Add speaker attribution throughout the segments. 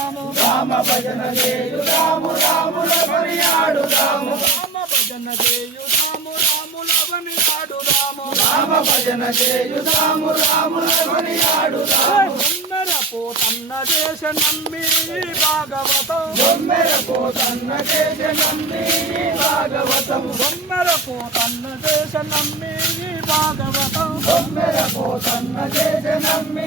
Speaker 1: ఆడుదాము రామ భజన చేయుదాము రాముల కొనియాడుదాము రామ భజన చేయుదాము రాముల కొనియాడుదాము రామ భజన చేయుదాము రాముల కొనియాడుదాము పోతన్న దేశ నమ్మి భాగవతం పోతన్న దేశ నమ్మి భాగవతం పోతన్న దేశ నమ్మి భాగవతం పోతన్న దేశ నమ్మి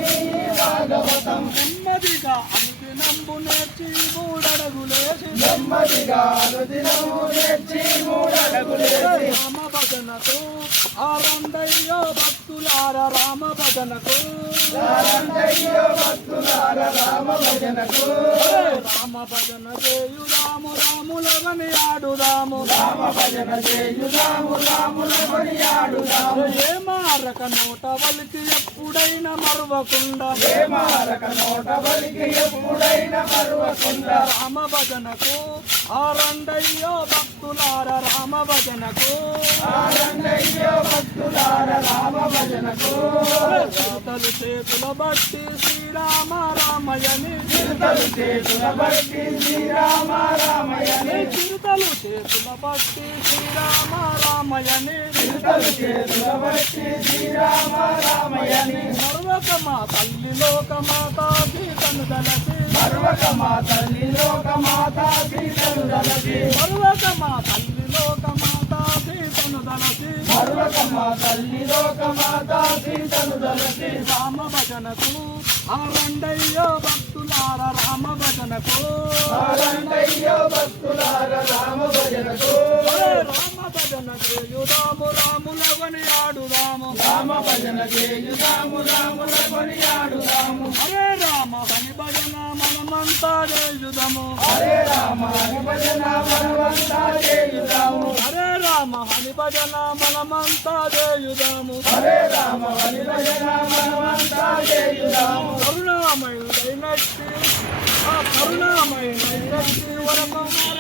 Speaker 1: భాగవతం నెమ్మదిగా అనుదినంబు నేర్చి మూడడుగులేసి నెమ్మదిగా అనుదినంబు నేర్చి మూడడుగులేసి రామ భజనకు ఆరందయ్యో భక్తులార రామ భజనకు ఆరందయ్యో భక్తులార రామ భజనకు రామ భజన చేయుదాము రాముల కొనియాడుదాము రామ భజన చేయుదాము రాముల కొనియాడుదాము ఏ మారక నోట వలికి ఎప్పుడైనా మరువకుండా ఏ మారక నోట వలికి ఎప్పుడైనా మరువకుండా రామ భజనకు ఆరందయ్యో భక్తులార రామ భజనకు ఆరందయ్యో భక్తులార రామ భజనకు చేతులు చేతుల బట్టి శ్రీరామ రామయని చిరుతలు చేతుల బట్టి శ్రీరామ రామయని చిరుతలు చేతుల బట్టి శ్రీరామ రామయని చిరుతలు చేతుల బట్టి శ్రీరామ రామయని సర్వక మా తల్లి లోక మాతా సీతను దలసి సర్వక మా తల్లి లోక మాతా సీతను దలసి సర్వక మా తల్లి లోక మాతా సీతను దలసి సర్వక మా తల్లి లోక మాతా సీతను దలసి రామ భజనకు ఆరండయ్యో భక్తులార రామ భజనకు ఆరండయ్యో భక్తులార రామ భజనకు రామ భజన చేయుదాము రాముల కొనియాడుదాము రామ భజన చేయుదాము రాముల కొనియాడుదాము హరే రామ హని భజన మనమంతా చేయుదాము హరే రామ హని భజన మనమంతా చేయుదాము హరే రామ హని భజన మనమంతా చేయుదాము హరే రామ హని భజన మనమంతా చేయుదాము కరుణామయుడైనట్టి ఆ కరుణామయుడైనట్టి వరకుమార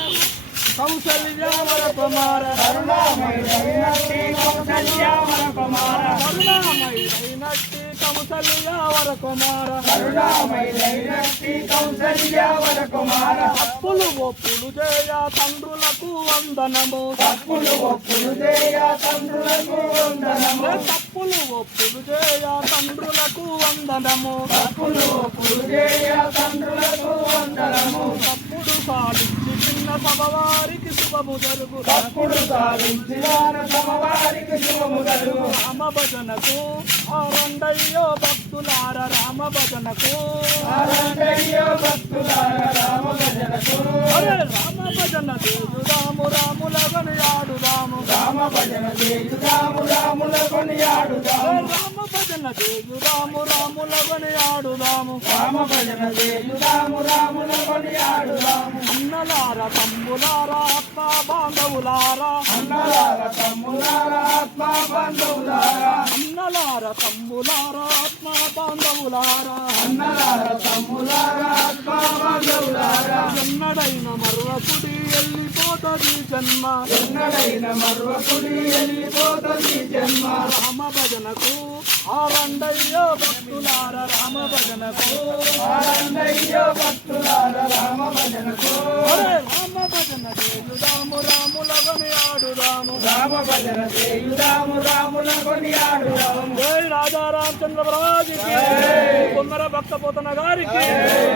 Speaker 1: కౌసల్య వరకుమార కరుణామయుడైనట్టి కౌసల్య వరకుమార కరుణామయుడైనట్టి కౌసల్య వరకుమార కరుణామయుడైనట్టి కౌసల్య వరకుమార తప్పులు ఒప్పులు చేయ తండ్రులకు వందనము తప్పులు ఒప్పులు చేయ తండ్రులకు వందనము తప్పులు ఒప్పులు చేయ తండ్రులకు వందనము తప్పులు ఒప్పులు చేయ తండ్రులకు వందనము తప్పుడు సాధించి చిన్న సభవారికి శుభము జరుగు తప్పుడు సాధించి సభవారికి శుభము జరుగు రామ భజనకు ఆరండయ్యో భక్తులార రామ భజనకు ఆరండయ్యో భక్తులార రామ భజనకు హరే రామ భజన చేయుదాము రాముల కొనియాడుదాము రామ భజన చేయుదాము రాముల కొనియాడుదాము రామ భజన చేయుదాము రాముల కొనియాడుదాము రామ భజన చేయుదాము రాముల కొనియాడుదాము అన్నలార తమ్ములార ఆత్మ బాంధవులార అన్నలార తమ్ములార ఆత్మ బాంధవులార అన్నలార తమ్ములార ఆత్మ బాంధవులార అన్నలార తమ్ములార ఆత్మ బాంధవులార ఎన్నడైన మరువకుడి వెళ్ళిపోతది జన్మ ఎన్నడైన మరువకుడి వెళ్ళిపోతది జన్మ రామ భజనకు ఆరండయ్యో భక్తులార రామ భజనకు ఆరండయ్యో భక్తులార రామ భజనకు రామ భజన చేయుదాము రాముల కొనియాడుదాము రామ భజన చేయుదాము రాముల కొనియాడుదాము జై రాజా రామచంద్ర రాజుకి కుమ్మర భక్త పోతన గారికి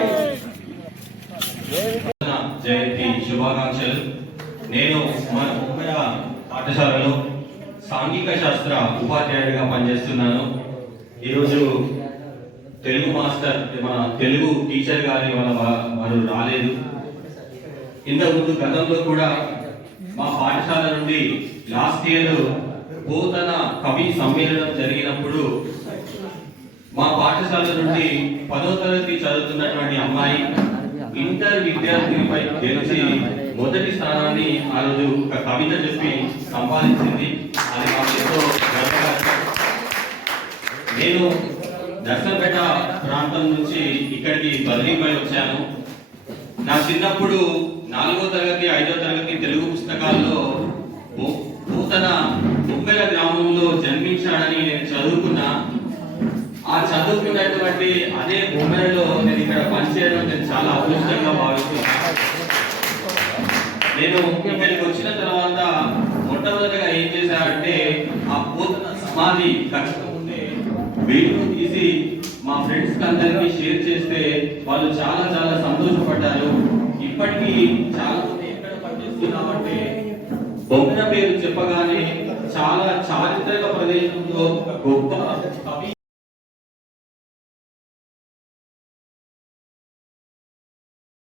Speaker 2: జయంతి శుభాకాంక్షలు. నేను మన ఉమ్మడి పాఠశాలలో సాంఘిక శాస్త్ర ఉపాధ్యాయుడిగా పనిచేస్తున్నాను. ఈరోజు తెలుగు మాస్టర్ మన తెలుగు టీచర్ గారి వారు రాలేదు. ఇంతకుముందు గతంలో కూడా మా పాఠశాల నుండి లాస్ట్ ఇయర్ పోతన కవి సమ్మేళనం జరిగినప్పుడు మా పాఠశాల నుండి 10వ తరగతి చదువుతున్నటువంటి అమ్మాయి ఇంటర్ విద్యార్థినిపై గెలిచి మొదటి స్థానాన్ని ఆ రోజు ఒక కవిత చెప్పి సంపాదించింది. అది మాకు ఎంతో గర్వకారణం. నేను దర్శనపేట ప్రాంతం నుంచి ఇక్కడికి బదిలీపై వచ్చాను. నా చిన్నప్పుడు 4వ తరగతి 5వ తరగతి తెలుగు పుస్తకాల్లో పూతన ఉప్పెల గ్రామంలో జన్మించాడని నేను చదువుకున్నా. ఆ చదువుకున్నటువంటి అదే బొమ్మలలో నేను ఇక్కడ పనిచేయడం నేను చాలా అదృష్టంగా భావిస్తున్నాను. నేను ఇక్కడికి వచ్చిన తర్వాత మొట్టమొదటిగా ఏం చేశానంటే ఆ పోతున్న సమాధి కట్టకముందే వీడియో తీసి మా ఫ్రెండ్స్ అందరికీ షేర్ చేస్తే వాళ్ళు చాలా చాలా సంతోషపడ్డారు. ఇప్పటికీ చాలా మంది ఎక్కడ పనిచేస్తున్నామంటే బొమ్మల పేరు చెప్పగానే చాలా చారిత్రక